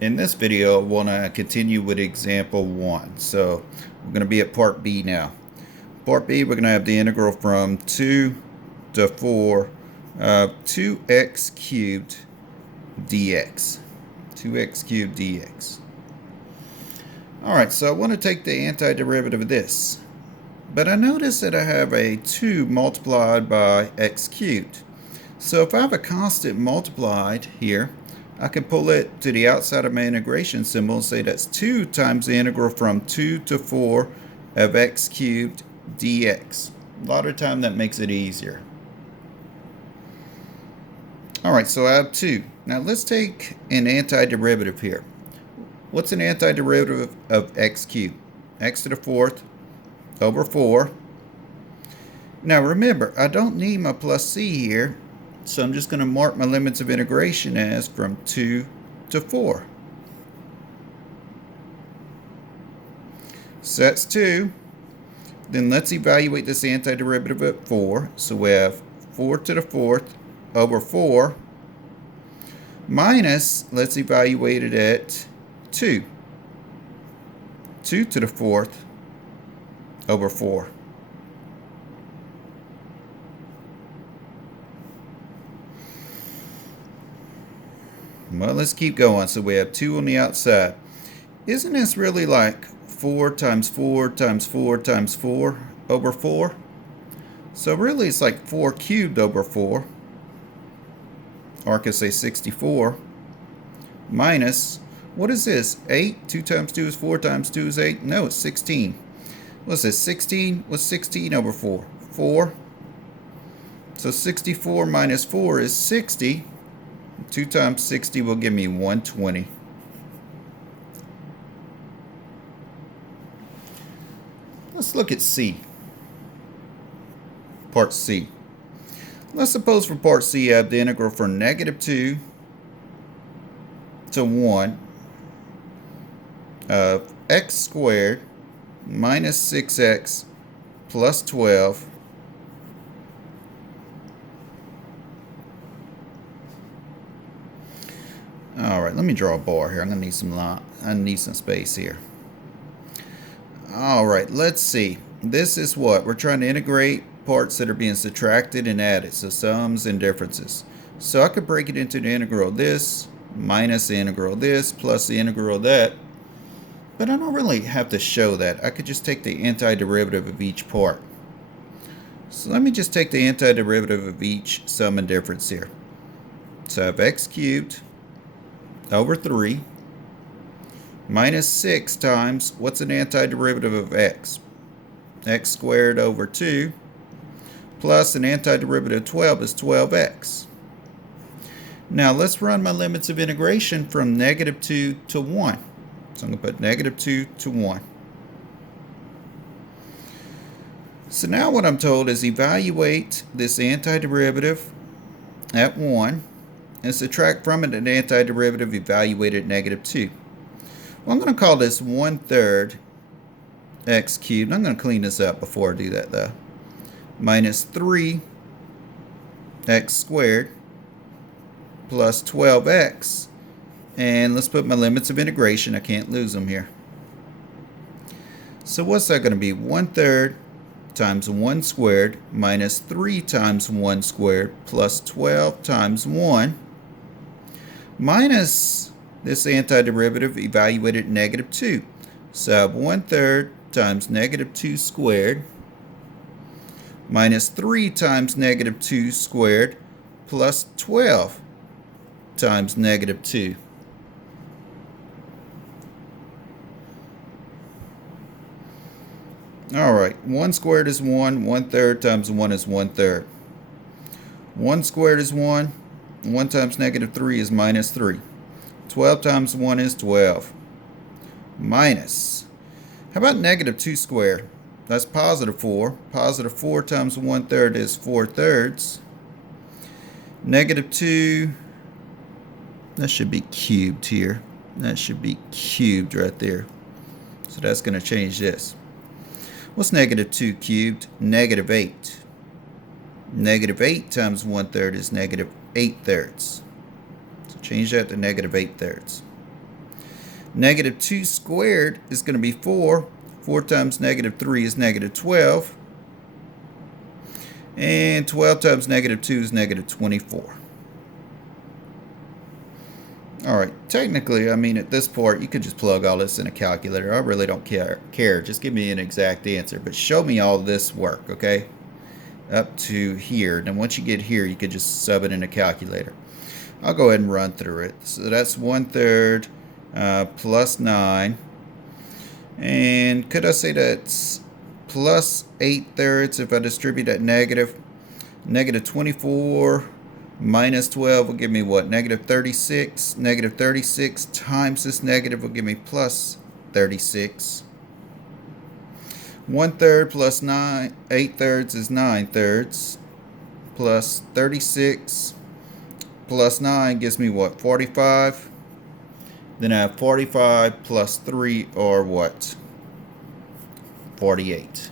In this video, I want to continue with example 1. So we're going to be at part B now. Part B, we're going to have the integral from 2 to 4 of 2x cubed dx. 2x cubed dx. Alright, so I want to take the antiderivative of this. But I notice that I have a 2 multiplied by x cubed. So if I have a constant multiplied here, I can pull it to the outside of my integration symbol and say that's 2 times the integral from 2 to 4 of x cubed dx. A lot of time that makes it easier. Alright, so I have 2. Now let's take an antiderivative here. What's an antiderivative of x cubed? X to the 4th over 4. Now remember, I don't need my plus c here, so I'm just going to mark my limits of integration as from 2 to 4. So that's 2. Then let's evaluate this antiderivative at 4. So we have 4 to the 4th over 4 minus, let's evaluate it at 2. 2 to the 4th over 4. Well, let's keep going. So we have 2 on the outside. Isn't this really like 4 times 4 times 4 times 4 over 4? So really it's like 4 cubed over 4. Or I could say 64. Minus, what is this? 8? 2 times 2 is 4 times 2 is 8? No, it's 16. What's this? 16? What's 16 over 4? 4. So 64 minus 4 is 60. 2 times 60 will give me 120. Let's look at C. Part C. Let's suppose for part C I have the integral from negative 2 to 1 of x squared minus 6x plus 12 Alright, let me draw a bar here. I'm going to need some line. I need some space here. Alright, let's see. This is what? We're trying to integrate parts that are being subtracted and added. So sums and differences. So I could break it into the integral of this minus the integral of this plus the integral of that. But I don't really have to show that. I could just take the antiderivative of each part. So let me just take the antiderivative of each sum and difference here. So I have x cubed over 3 minus 6 times, what's an antiderivative of x? X squared over 2 plus an antiderivative of 12 is 12x. Now let's run my limits of integration from negative 2 to 1. So I'm going to put negative 2 to 1. So now what I'm told is evaluate this antiderivative at 1 and subtract from it an antiderivative evaluated at negative 2. Well, I'm going to call this 1/3 x cubed. I'm going to clean this up before I do that though. Minus 3 x squared plus 12x. And let's put my limits of integration. I can't lose them here. So what's that going to be? 1/3 times 1 squared minus 3 times 1 squared plus 12 times 1 minus this antiderivative evaluated at negative 2. So I have 1/3 times negative 2 squared minus 3 times negative 2 squared plus 12 times negative 2. Alright, 1 squared is 1, 1/3 times 1 is 1/3. 1 squared is 1, 1 times negative 3 is minus 3. 12 times 1 is 12. Minus, how about negative 2 squared? That's positive 4. Positive 4 times 1/3 is 4/3. Negative 2, that should be cubed here. That should be cubed right there. So that's going to change this. What's negative 2 cubed? Negative 8. Negative 8 times 1/3 is negative 8/3. So change that to negative 8/3. Negative 2 squared is going to be 4. 4 times negative 3 is negative 12. And 12 times negative 2 is negative 24. Alright, technically, I mean, at this part, you could just plug all this in a calculator. I really don't care. Just give me an exact answer. But show me all this work, okay? Up to here. Then once you get here, you could just sub it in a calculator. I'll go ahead and run through it. So that's 1/3 plus 9. And could I say that's plus 8/3 if I distribute that negative? Negative 24 minus 12 will give me what? Negative 36. Negative 36 times this negative will give me plus 36. 1/3 plus 9, 8/3 is 9/3. Plus 36 plus 9 gives me what? 45. Then I have 45 plus 3, or what? 48.